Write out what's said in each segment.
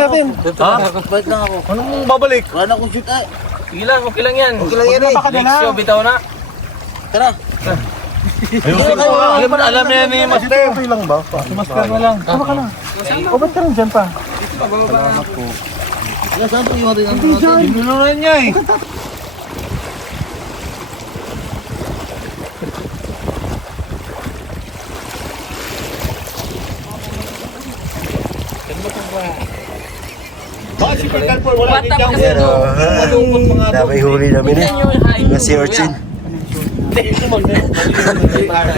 natin. Ha? Balik lang ako. Anong babalik? Wala na akong shoot ay. Sige lang, okay lang yan. Okay lang yan eh. Next show, bitaw na. Tara. Ayusin ko. Alam niya ni Master. Okay lang ba? Si Master na lang. Sama ka na. O, ba't ka rin dyan pa? Salamat po. Kaya saan ito yung atin? Ginununan niya eh. Pero, damay huli namin eh. Nasi Orchin.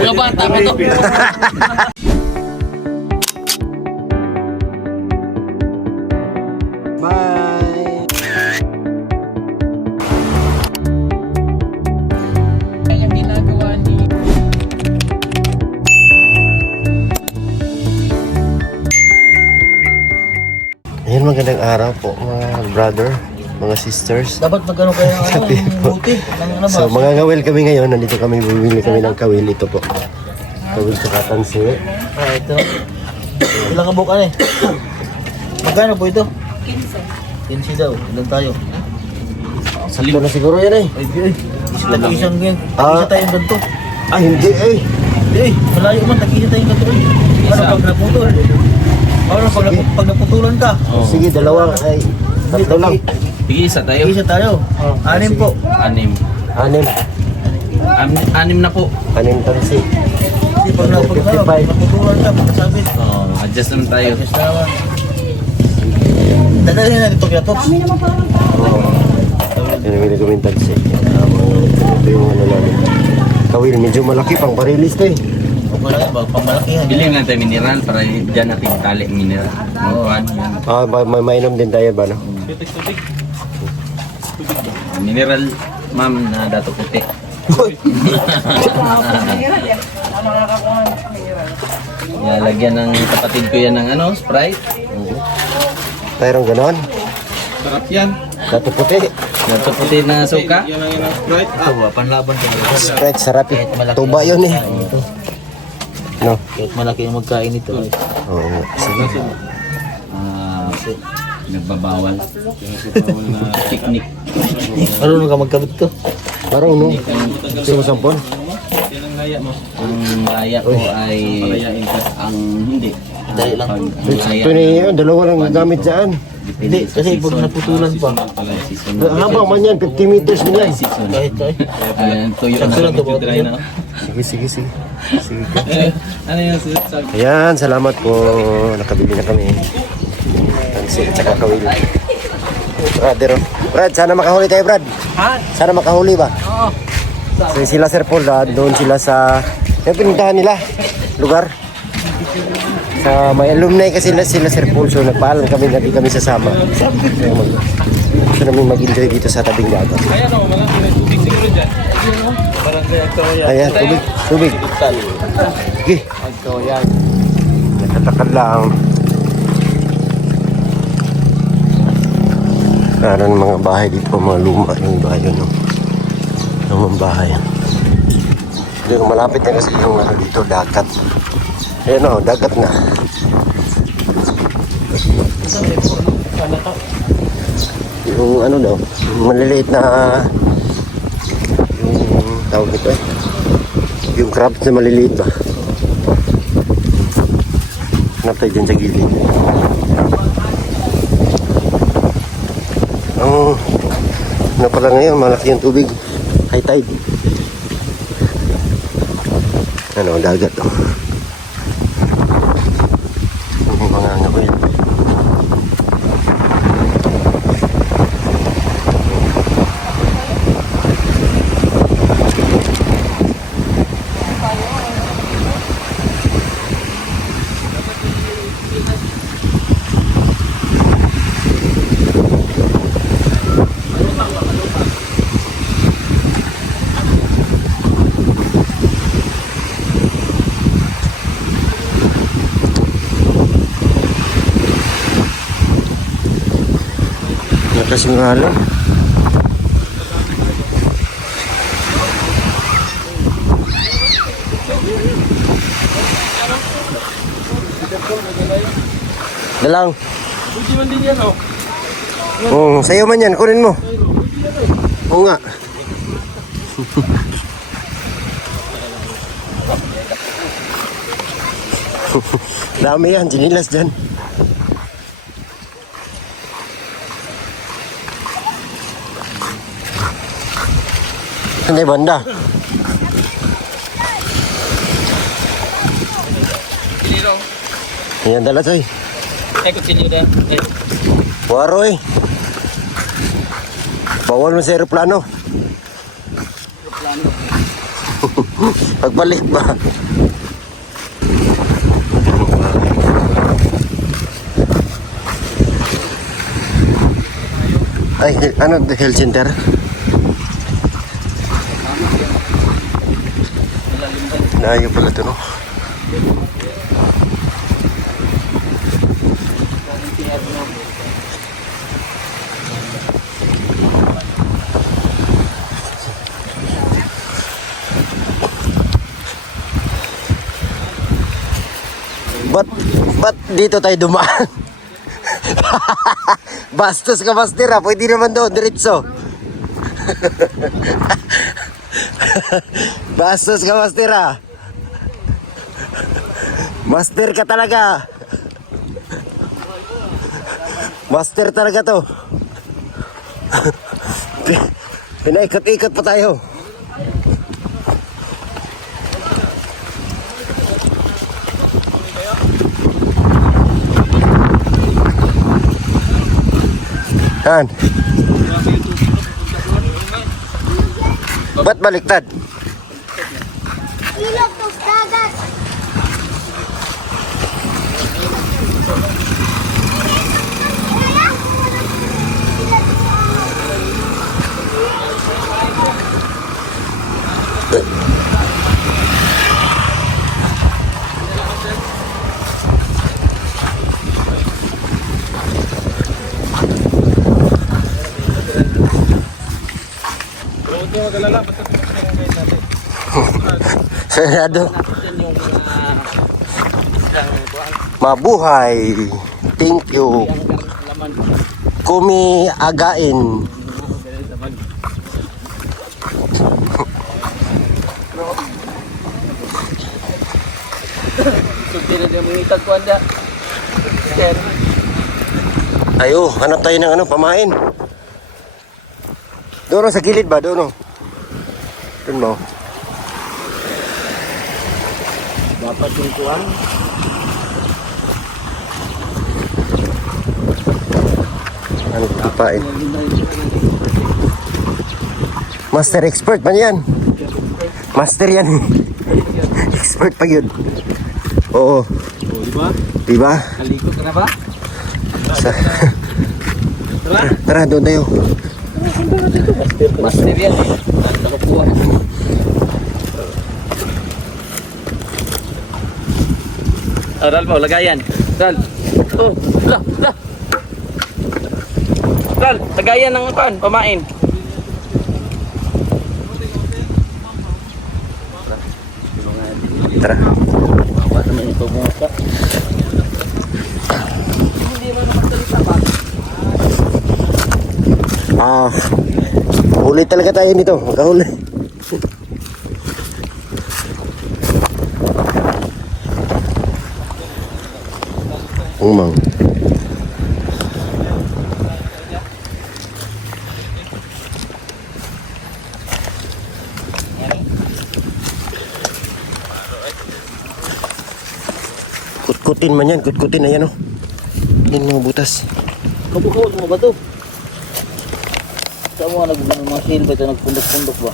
Mga bata pa to. Bye! Ang ginagawa ni... Ayan, magandang araw po mga brother, mga sisters. Dapat magkano kayo buti. So mga kawil kami ngayon, nandito kami, bumili kami ng kawil. Ito po. Kawil sa katansi. Ito. Ilang kabukan eh. Magkano po ito? 15. 15 daw. Ilan tayo? Sakto na siguro yan eh. Ay, isang yan. Ah. Isa tayong ganito. Ah, hindi eh. Hindi eh. Malayo man. Tag-isa tayong ganito eh. Ano pag naputol? Ano pag naputulan ka? Sige, dalawa. Ay, tatlo lang. Sige, isa tayo. Isa tayo. Anim po. Anim. Anim. Anim na po. Anim tansi. Kasi pag naputulan ka, pagkasabit. Oh, adjust naman tayo. Ayos na naman. Dadalhin natin ito kaya Tops. Pinamili kami ng tansi. Ito yung ano namin. Kawil, medyo malaki pang parilis to eh. Huwag malaki, pangmalakihan. Bilhin lang tayo mineral para dyan natin tali mineral. Mga yan. Ah, mainom din tayo ba no? Mineral, ma'am, na dato puti. Lagyan ng kapatid ko yan ng ano, Sprite. Tayong ganon. Sarap yan. Dato puti. Dato puti na suka. Yan ang yun ang Sprite. Ito, panlaban ka talaga. Sprite, sarap eh. Tuba yun eh. No? Kahit malaki yung magkain ito. Oo. Sige. Nagbabawal. Nagbabawal na picnic. Marunong ka magkabit to. Parang no? Sino sampon? Yan ang laya mo. Ang laya ko ay ang hindi. Dali lang. Ito na yun, dalawa lang gamit dyan. Hindi, kasi pag naputulan pa. Habang man yan, 50 meters na yan. Kahit kahit. Tuyo Sakto lang to, dry na. Sige. Sige ka. Ano yung sabi? Ayan, salamat po. Nakabili na kami. Tansi at saka kawil. Brother, oh. Brad, sana makahuli tayo, Brad. Ha? Sana makahuli ba? Oo. So, sila Sir Paul, doon sila sa... Yung pinuntahan nila, lugar. Sa may alumni kasi sila Sir Paul, so nagpaalam kami na di kami sasama. So, gusto namin mag-enjoy dito sa tabing dagat. Ayan o, mga tubig siguro dyan. Ayan, tubig. Sige. Nakatakad lang. Parang mga bahay dito, mga luma yung bahay yun. Lumang bahay. Dito malapit na kasi yung ano dito, dagat. Ayan o, dagat na. Yung ano daw, maliliit na yung tawag nito eh. Yung crabs na maliliit ba? Hanap tayo dyan sa gilid. Ano pala ngayon, malaki yung tubig. High tide. Ano, dagat oh. Yung mga ngawin. Kasing halo. Dalang. man din yan, oh. Sa'yo man yan, kunin mo. Oo nga. Dami yan, ginilas dyan. Ano yung banda? Yan dala Choy. Waroy. Bawal mo sa aeroplano. Pagbalik ba? Ay, ano, the health center? Layo pala ito, no? Ba't dito tayo dumaan? Bastos ka, Master, ha? Pwede naman doon, diretso. Bastos ka, Master, ha? Master ka talaga. Master talaga to. Pinaikot-ikot pa tayo. Yan. Ba't baliktad? Ilog to dagat. Senado. Mabuhay. Thank you. Kumi again. Ayo, hanap tayo ng ano, pamain. Doon sa gilid ba? Doon. Doon mo. Dapat yung kuwan. Ano papain? Master expert man yan. Master yan. Expert pa yun. Oo. Diba? Diba? Kaliko ka na ba? Tara, doon tayo. Master yan eh. Nakapuha. Ral po, lagayan. Ral. Oh, la. Ral, lagayan ng pan, pamain. Tara. Bawa naman ito mo ka. Huli talaga tayo nito. Magkahuli. Umang. Kutkutin man yan. Kutkutin na yan, oh. Yan mga butas. Kabukawag mo ba ito? Saan mo nga mga silba ito? Nagpundok-pundok ba?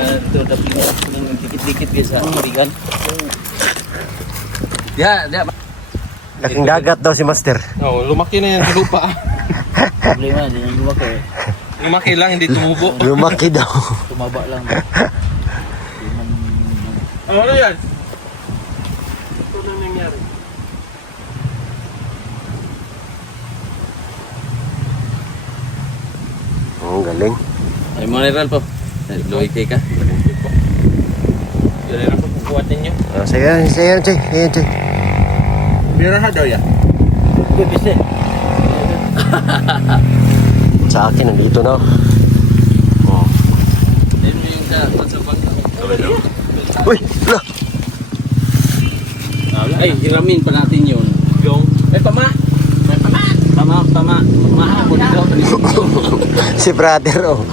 Ito, dapat ng dikit-dikit sa Amerikan. Ya. Laking dagat daw si Master. Oh, lumaki na yan sa lupa. Problema, hindi nang lumaki. Lumaki lang, hindi tumubo. Lumaki daw. Tumaba lang. Ano yan? Ito na nangyari. Ang galing. Ay mo na Ral po. Loyke ka. Yan na po, kukuhatin nyo. Saya, Choy. Ayan, Choy. Meron na daw yan. piste. Sa akin, nandito na. Oh. Uy! Ala! Ay, hiramin pa natin yun. Yung, tama. Mahapon daw. Si brother, oh.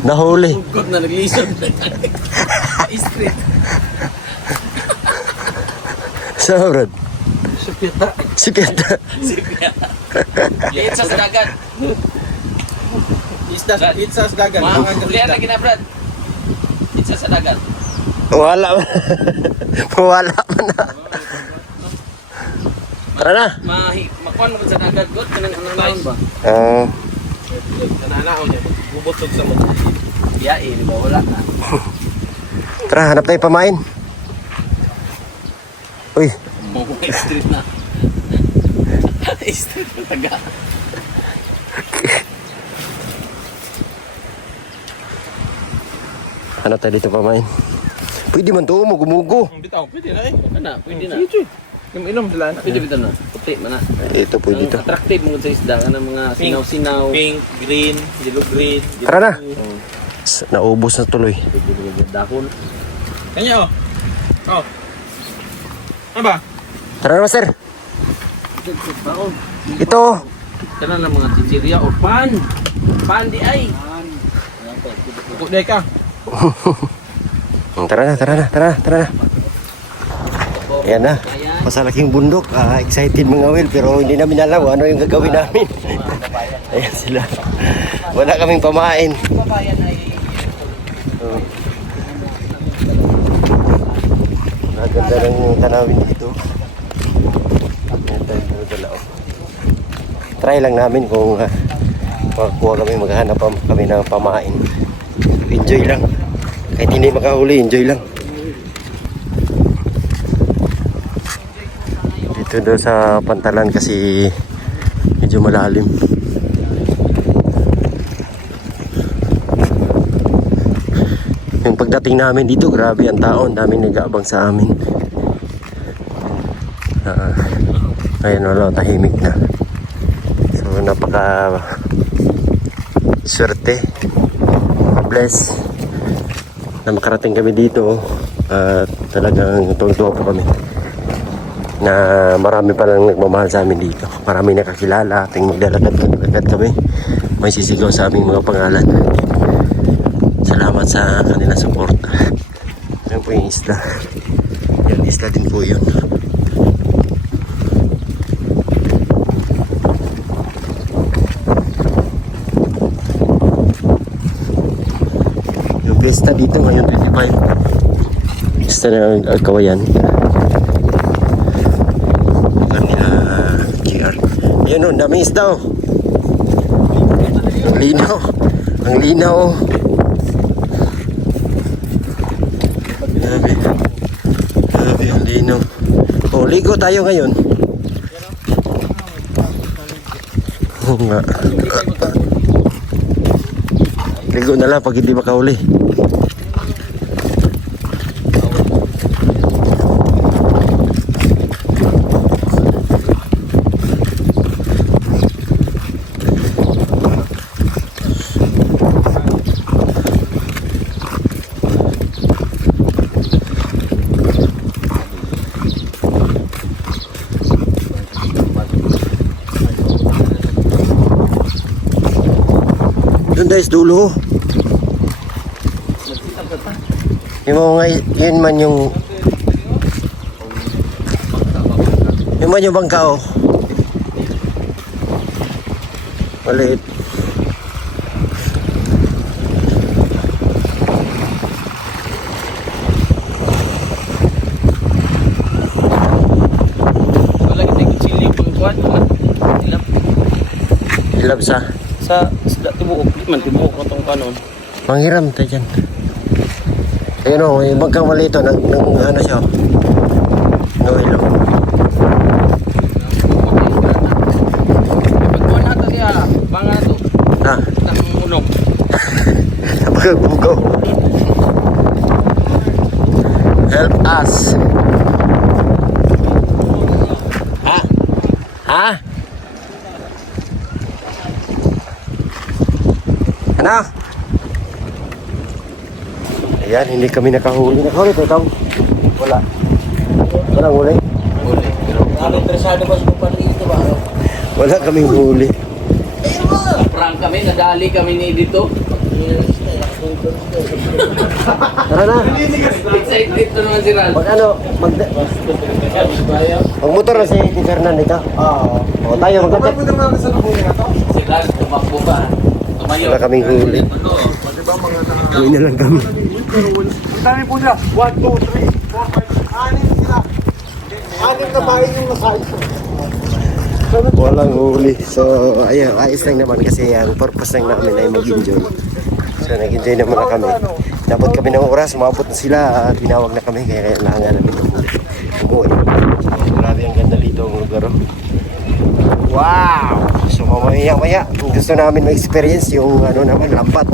Nahuli. Bukod na naglisod. Street. Sa Brad? Si Pieta. Liit sa dagat. It's sa gagan. Lihat lagi na, Brad. Liit sa dagat. Wala man. Wala man na. Tara na. Makuan mo sa dagat, God. Kanang naon ba? Nananaw niya. Bubutog sa mo. Yae, di ba? Wala na. Tara, hanap tayo pamain. Uy, Street na. Street na taga. hanap tayo dito pamain. Pwede man to, mugo-mugo. Bitaw, pwede na eh. Ano? Pwede na. Inom sila na. Pwede na. Puti man na. Ito, pwede Ang to. attractive mo sa isda. Ang mga sinaw-sinaw. Pink, green, yellow green. Tara na. Naubos na tuloy. Dahon. Kanya oh. Oh. Ano ba? Tara na, master. Dahon. Ito. Kana lang mga chichirya o pan. Pan di ay. Kuday ka. Tara na. Ayan na. Pasalaking bundok. Excited mga Will, pero hindi namin alam ano yung gagawin namin. Ayan sila. Wala kaming pamain. Maganda ng tanawin dito. Ayan tayo dala. Try lang namin kung makakuha kami, maghanap kami ng pamain. Enjoy lang. Kahit hindi makahuli, enjoy lang. Dito daw sa pantalan kasi medyo malalim. Yung pagdating namin dito, grabe ang tao. Ang daming nag-aabang sa amin. Ayun, wala, tahimik na. So, napaka swerte. Bless na makarating kami dito. At talagang tuwang-tuwa po kami na marami pa lang nagmamahal sa amin dito. Marami nakakilala. Ating maglalakad kami. May sisigaw sa aming mga pangalan. Salamat sa kanilang suporta. Yan po yung isla. Yan, isla din po yun. Yung pesta dito ngayon 25. Pesta ng Kawayan. Kanila GR. Yan o, daming isda o. Ang linaw. Ang linaw o. Grabe ang linaw. O, ligo tayo ngayon. Oo nga. Ligo na lang pag hindi makahuli. Doon guys, dulo. Yung mga, yun man yung bangka oh. Maliit. Wala kita chili pang kuan. Hilab sa. Sa isda tibuok. Di man tibuok ko tong kanon. Manghiram tayo dyan. Ayun o, yung bangkang maliit o, ano siya o. Noel o. Pagkuhan nato siya. Banga to. Ha? Nang unog. Napagbugaw. Help us. Ha? Ha? Ano? Ayan, hindi kami nakahuli. Nakahuli ko ikaw? Wala. Walang huli? Huli. Pero Ano, interesado ba sa kumpara dito ba? Wala kaming huli. prank kami, nadali kami ni dito. Tara na. Excited to naman si Ral. Mag ano, magmotor na si Fernan dito. Oo. O tayo, magkakit. Si Ral, tumakbo pa. Tumayo. Wala kaming huli. Huli na lang kami. Dami po siya. 1, 2, 3, 4, 5, 6 sila. 6 na bahay yung nasahin. Walang huli. So, ayun, ayos lang naman kasi ang purpose lang namin ay mag-enjoy. So, nag-enjoy naman na kami. Dapat kami ng oras, umabot na sila at tinawag na kami kaya kailangan namin umuwi. Grabe ang ganda dito ang lugar. Oh. Wow! So, mamaya-maya, gusto namin ma-experience yung ano naman, lambat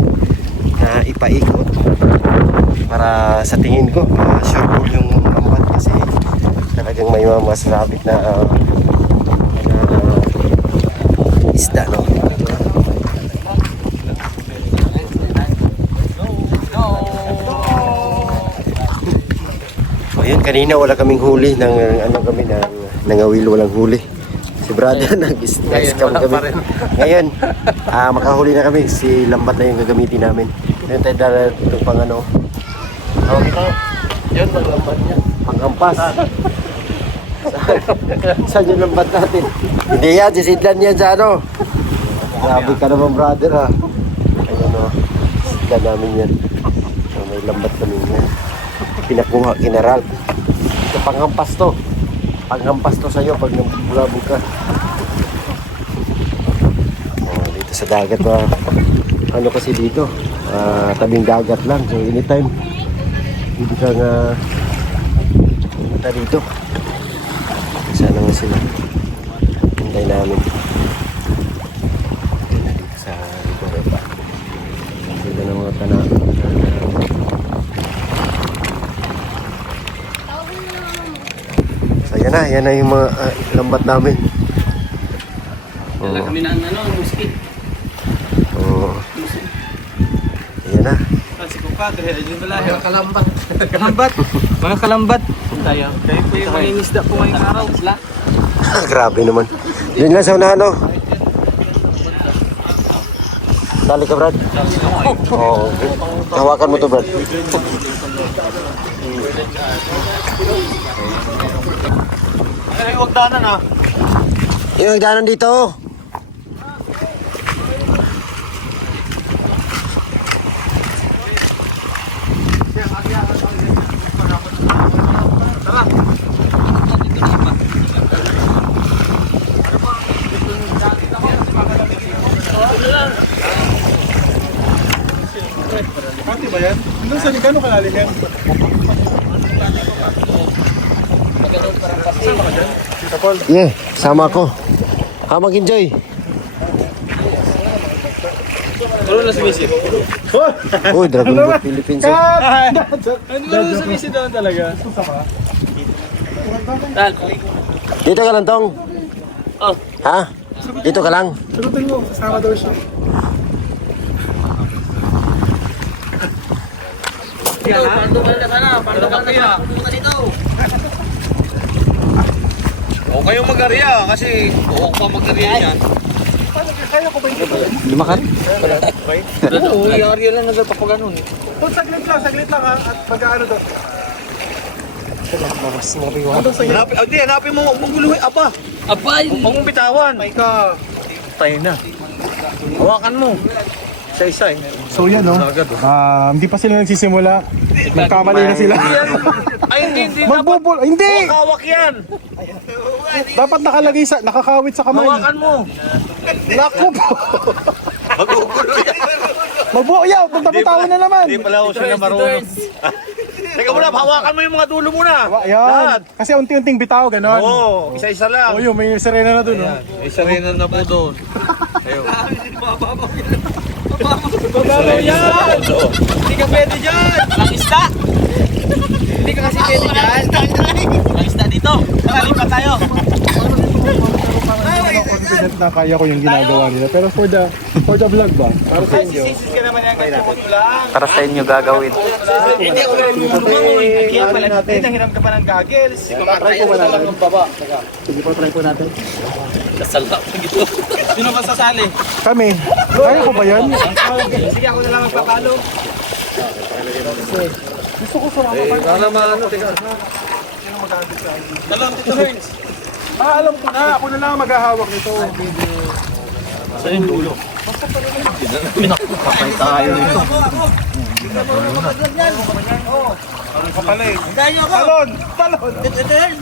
na ipaikot. Para sa tingin ko, sure po yung lambat kasi talagang may mga masasabit na isda, no? Ayun, kanina wala kaming huli ng ano kami ng nangawil, walang huli. Si brother nag-scam kami. Ngayon, makahuli na kami. Si lambat na yung gagamitin namin. Ngayon tayo dala ito pang ano. Tawag ito. Yun, pang lambat niya. Pangkampas. Saan yung lambat natin? Hindi yan, sisidlan yan sa ano. Grabe ka naman brother ha. Ayun o, sisidlan namin yan. So, may lambat kami yan. Pinakuha, kinaral. Ito panghampas to. Panghampas to sa'yo pag nabulabog ka. Oh, dito sa dagat ba? Ano kasi dito? Tabing dagat lang. So anytime, hindi ka nga pumunta dito. Sana nga sila. Hintay namin. Ito na dito sa Ligoreta. Sila ng mga tanak. So yan na yung mga lambat namin. Dala kami ng ano, muskit. Oo. Ayan na. Si kumpadre, ayun pala. Mga kalambat. Kalambat. Mga kalambat. Tayo. Kayo po yung mangingisda po ngayong araw. Grabe naman. Yun lang sa unahan, no? Dali ka, Brad. Oo. Hawakan mo to, Brad. Ay, huwag danan ha. Yung hagdanan dito. Pati ba yan? Hanggang saan gano'ng kalalim yan? Yeah, sama ko. Mag-enjoy. Ano na sumisid? Uy, Dragon Boat Philippines. Ano na sumisid doon talaga? Dito ka lang, Tong. Oh. Ha? Dito ka lang. Sagutin mo, kasama daw siya. Huwag kayong mag-arya kasi huwag pa mag-arya yan. Kaya ko ba yun? Lumakan? Oo, i-arya lang na pag ganun. Kung saglit lang ha, at magkaano doon. Ano sa'yo? Hanapin mo, huwag mong guluhin. Apa, Abay! huwag mong bitawan. May ka. Tayo na. Hawakan mo. Isa-isa eh. So yan no, hindi pa sila nagsisimula. Nagkamali na sila. Ay, hindi. Magbubul, hindi! Hawak yan. Dapat nakalagay sa, nakakawit sa kamay. Hawakan mo. Naku po! Magugulo yan. Magbuyaw, pagtabitawan na naman. Hindi pala ako sila marunong. Teka muna, hawakan mo yung mga dulo muna. Yan. Kasi unti-unting bitaw, ganon. Oo, isa-isa lang. O yun, may sirena na dun. Ayan, may sarena na po doon. Ayun. Gagalaw yan! Hindi ka pwede dyan! Isda! Hindi ka kasi pwede dyan. Ang isda dito. Nakalipat tayo. confident na kaya ko yung ginagawa nila. Pero for the vlog ba? Para sa inyo. Sisis ka naman yan, kasi lang. Para sa inyo gagawin. Hindi ako lumangoy. Kaya pala, nahiram ka pa ng goggles. Try ko ba natin? Sige po, try po natin. Sino ba sasali? Kami. Kaya ko ba yan? Sige, ako na lang magpapalo. Dalawang Tito Herns. Alam ko na. Ako na lang ang maghahawak nito. Patay tayo nito. Talon! Talon!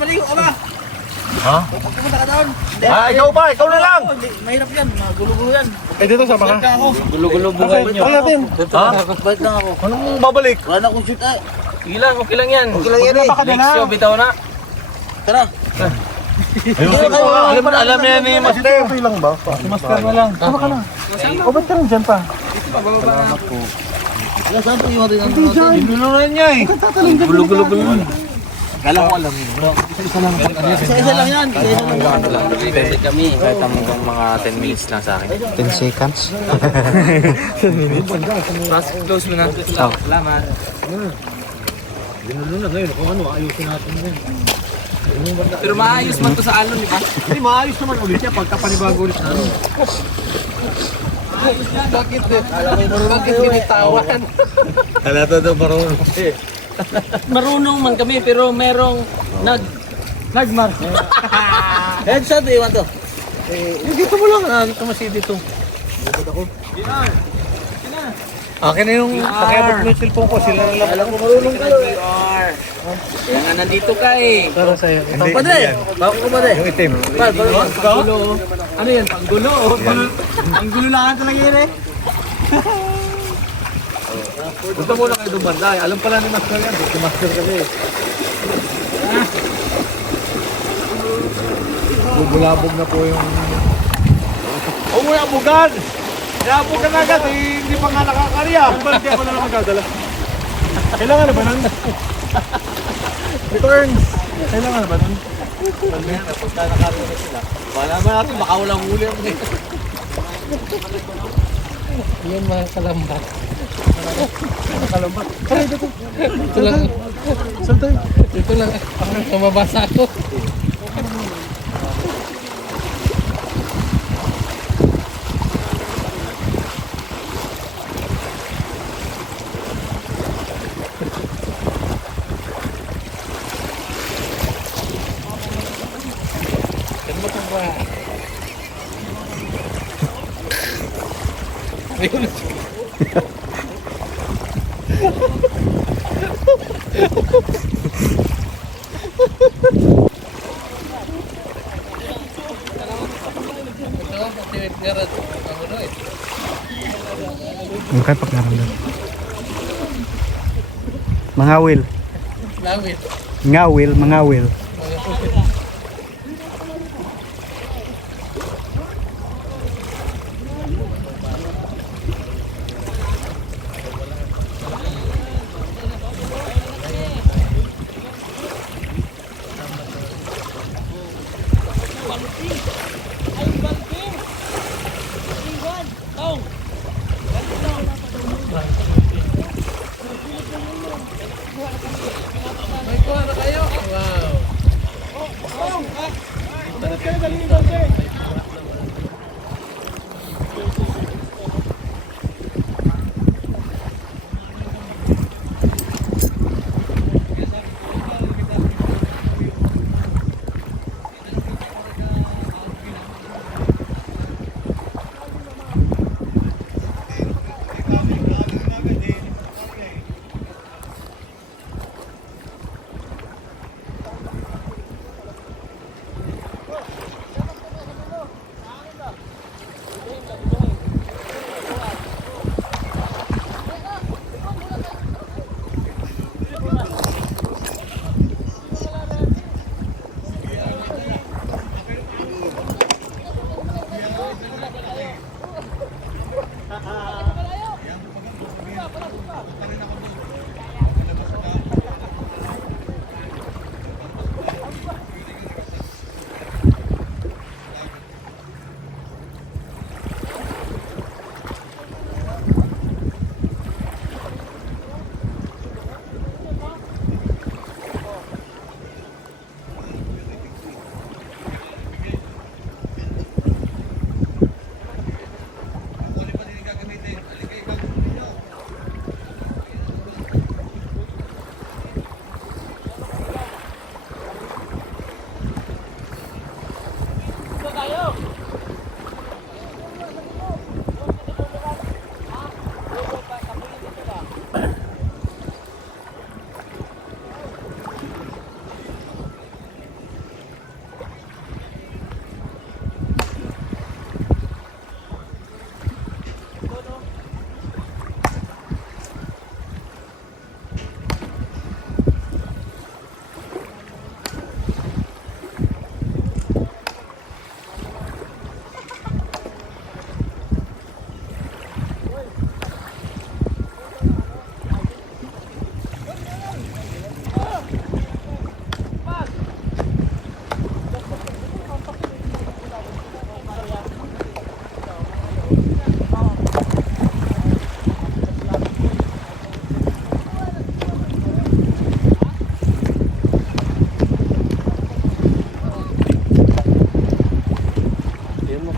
Maliho ka ba? Ha? Pupunta ka doon. Hindi. Ikaw ba? Ikaw na lang! Hindi, mahirap yan. Magulo-gulo yan. Eh, dito sama ka. Ako. Gulo-gulo buhay nyo. Try natin. Ha? Balik lang ako. Anong babalik? Wala na akong shoot eh. Okay lang yan. Okay lang yan eh. Next show, bitaw na. Tara. Ayusin ko. Alam niya ni Master. Okay lang ba? Si Master na lang. Tama ka na. O, ba't ka rin dyan pa? Wala, saan po yung ating Ginununan niya eh. gulo-gulo-gulo? Kala ko alam mo. Isa-isa lang yan. Isa-isa lang yan. Pwede kami. Kahit hanggang mga 10 minutes lang sa akin. 10 seconds. Close mo na. Salamat. Pero maayos man to sa alon, di ba? Hindi, maayos naman ulit niya pagka panibago ulit na. Bakit binitawan? Halata daw parang. Marunong man kami pero merong Nagmar. Headshot, iwan to. Dito mo lang. Dito mo si dito. Akin na yung pakiabot mo yung cellphone ko. Sila na lang. Alam ko marunong ka. Kaya nga nandito ka eh. Para sa'yo. Hindi. Padre. Bako ko padre. Yung itim. Panggulo. Ano yan? Panggulo. Ang gulo lang talaga yan eh. Gusto mo lang kayo dumanda. Alam pala ni Master yan. Si Master kami. Bubulabog na po yung... Oh, may abugan! May abugan na agad. Hindi pa nga nakakarya. Ba't di ako na lang magdadala? Kailangan na ba nun? Returns! Kailangan na ba nun? Pagka nakarya na sila. Wala ba natin? Baka walang huli ang Yan mga kalambat. kalambat. Ito lang. Saan tayo? Ito lang. Mababasa ako. Mungkin pagkaramdam. Mangawil. Lawit. Ngawil, mangawil. Yan mo.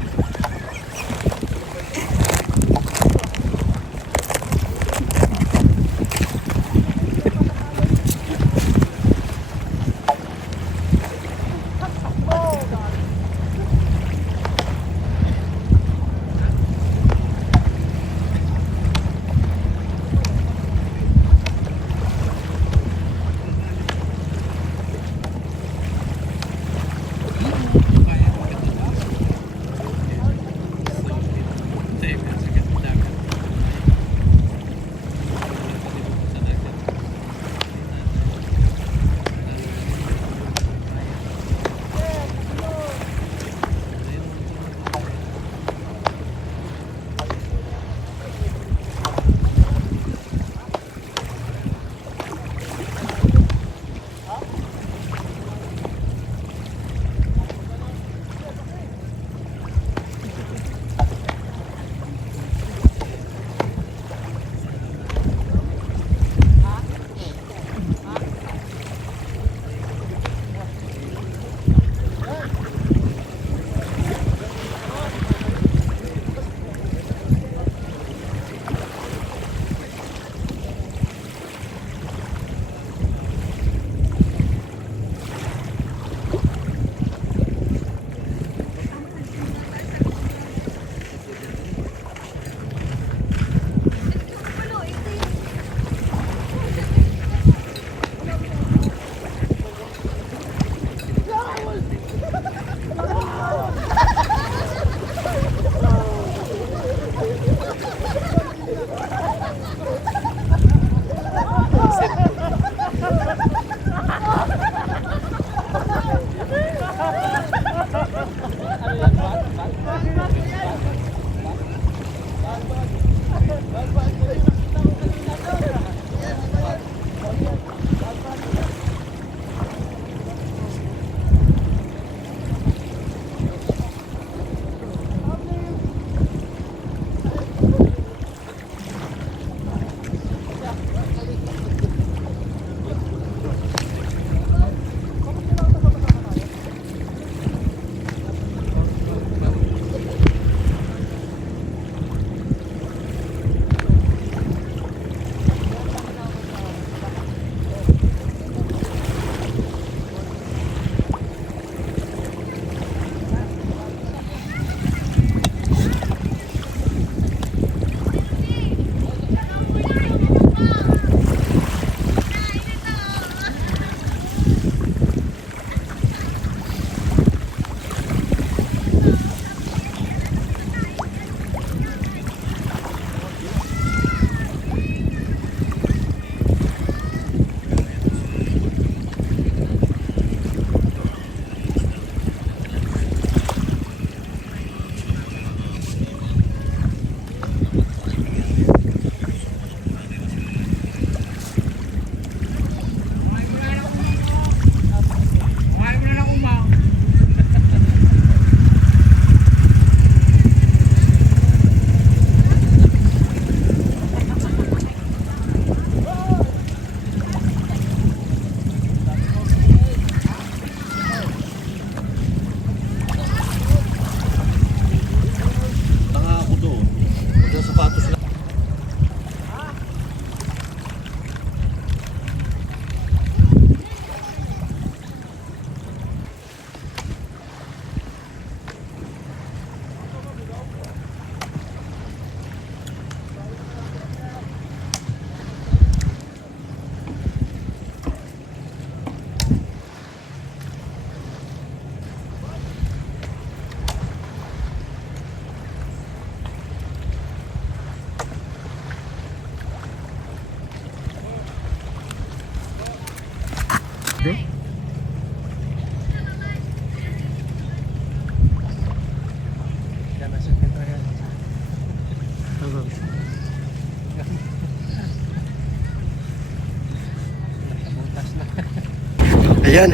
Ayan.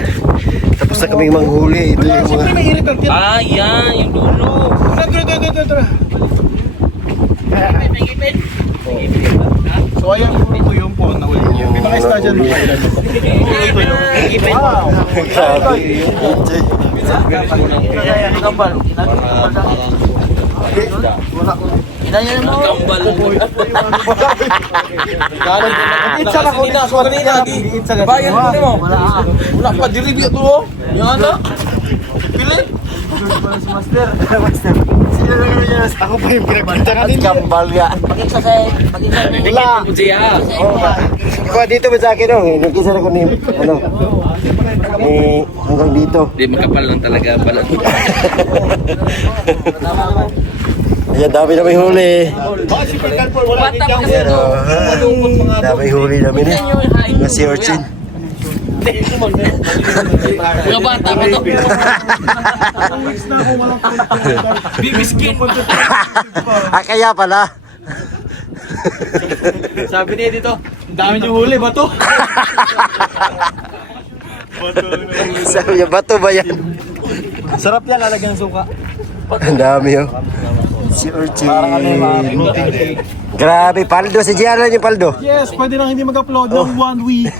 Tapos na kaming manghuli. Ito yung mga... Ah, yan, yung dulo. So ayan po yung po na ulit. May mga isda dyan. Wow! Grabe. Kambal. Inanya mo. Kambal. Itsa na ko nina, suwag nina lagi. Bayan mo nimo. Wala pa diribi ito oh. Yan na. Pili. Ako pa yung pinagpunta kanina. Kambal nga. Pakita sa Wala. Ikaw dito ba sa akin oh? Nagkisa na ko ni ano? Hanggang dito. Di makapal lang talaga balat. Ayan, dami na may huli. Bata pa kasi Ayan ito. o. Dami huli namin eh. Mga sea urchin. Mga bata pa to. Bibiskin. Kaya pala. Sabi niya dito, ang dami niyong huli, bato. Sabi niya, bato ba yan? Sarap yan, lalagyan ng suka. Ang dami oh. Sea urchin. Grabe, paldo. Si Gian lang yung paldo. Yes, pwede nang hindi mag-upload ng 1 week.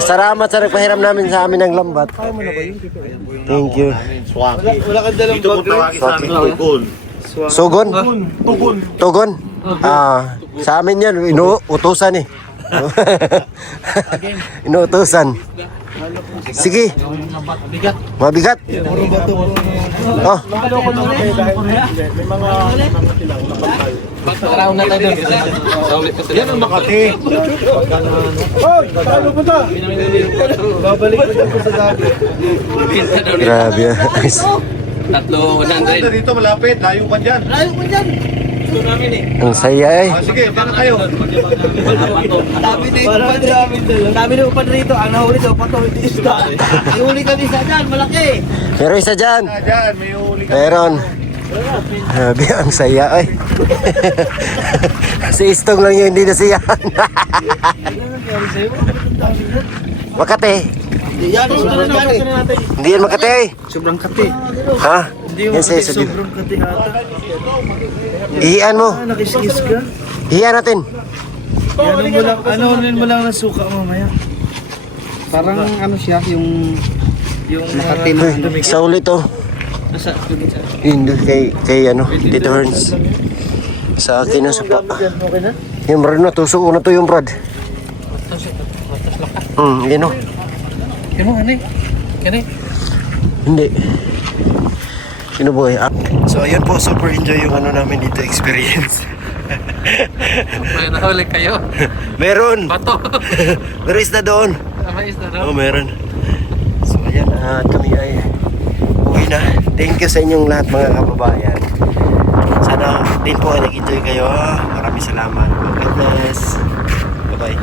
Salamat sa nagpahiram namin sa amin ng lambat. Thank you. Wala kang dalang Dito ko tawagin sa amin tukol. Sugon? Tukon. Tugon? Sa amin yan, inuutusan eh. Inuutusan. Sige. Mabigat. Oh, Round na tayo doon. Yan ang Makati. Hoy, paano po ta? Babalik ko dyan po sa dati. grabe. Tatlo, 100. Dito malapit, layo pa dyan. Ang saya eh. Sige, dyan na kayo. Dami na upan rito. Ang nahuli daw pa to, hindi isda. Ihuli kami isa dyan, malaki. Pero isa dyan. Dyan, may huli ka. Meron. Grabe, ang saya eh. Si Istong lang yung hindi nasiyahan. Makati. Yan, Hindi yan Makati eh. Sobrang kati. Ha? Yan sa'yo sa dito. Sobrang kati ata. Ihian mo. Nakis-kis ka. Ihian natin. Ano mo lang ng suka mamaya. Parang ano siya, yung nakati na ano. Sa ulit oh. Nasa, Hindi kay ano, Tito Herns. Sa akin ang supa. Yung brad na, tusok na to yung brad. Yun o. Ano, ano eh? Hindi. Kinuboy. So ayun po, super enjoy yung ano namin dito experience. May nahuli kayo. Meron! Bato. Pero isda doon. May isda Oo, meron. So ayan, at kami ay uwi na. Thank you sa inyong lahat mga kababayan. Sana din po ay nag-enjoy kayo. Maraming salamat. God bless. Bye-bye.